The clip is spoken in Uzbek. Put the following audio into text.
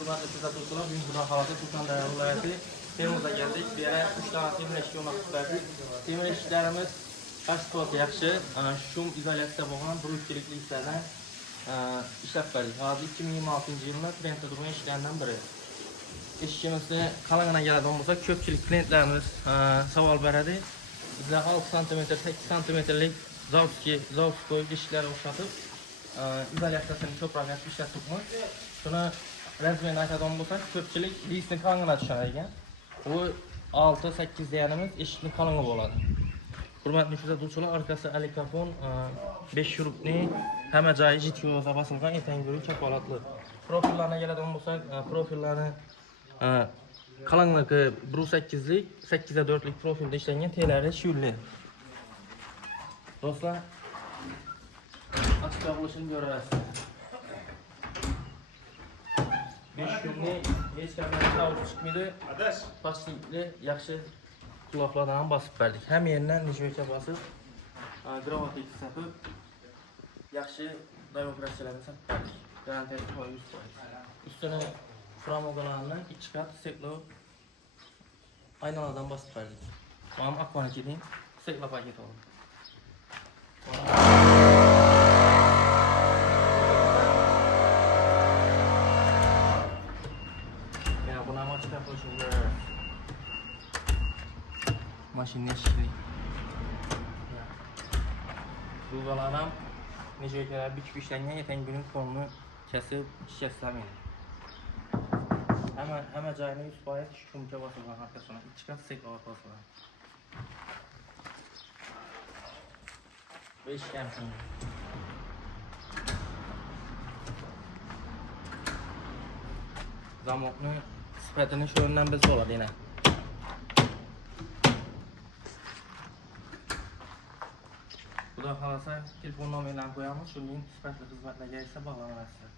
hürmetli kızatırtılar. Bugün buradan halata Sultan Dayalı vilayeti Termiz'e geldik. Bir yere 3 tane temir eşki yonak verdik. Temir eşkilerimiz kaç tuvalete yakşı, şum izolyatsiya boğulan brükçilikli işlerden işlep verdik. Hazır 2026 yılında trendde durma eşkilerden biri. Eşkimizde kalangana geladigan bo'lsak, ko'pchilik klientlarimiz savol beradi. Bizlar 6 cm, 8 cm'lik zavskoy eshiklar o'xshatib, izolyatsiyasini ko'proq ishlatibmiz. Shuni razmerini aytadigan bo'lsak, ko'pchilik listni kalangana tushar ekan. U 6-8 deganimiz eshikning kalangi bo'ladi. Hurmatli kuzatuvchilar, arkasi alikapon 5 shurupli, hamma joyi jitkoza bosilgan etanguri kafolatli. Profillarga keladigan bo'lsak, profillarni qalangligi 1.8lik, 8.4lik profilda ishlangan, telari shulli. Do'stlar, açık bo'lishini ko'rasiz. 5 kunlik hech qanday savol chiqmaydi. Plastikli yaxshi quloqlardan ham bosib berdik. Ham yerdan nishvocha bosib, gravatik sapib, yaxshi demokrasiyalarni sapib berdik. Garantiyali foiz. Ustini framogalarni 2 qat steklo aynalardan bosib berdik. Mana akvani keling, steklo paket oldim. Ya buna açık yapılışında maşinne işçilik. Dulgalarım necəliklərə büküb işlənən yetən günün kolunu kəsib şişəsləməyir. Həmə cayını 100% şumka basılған arkasına, 2 qat sekla basılған. Ve işkəmsin. Zamokni sifatini şu yöndən bilsə olar yenə. Bu da xalasa telefon nomerlərini qoyamız. Şunun sifatli xizmətlə gəlirsə bağlanırsınız.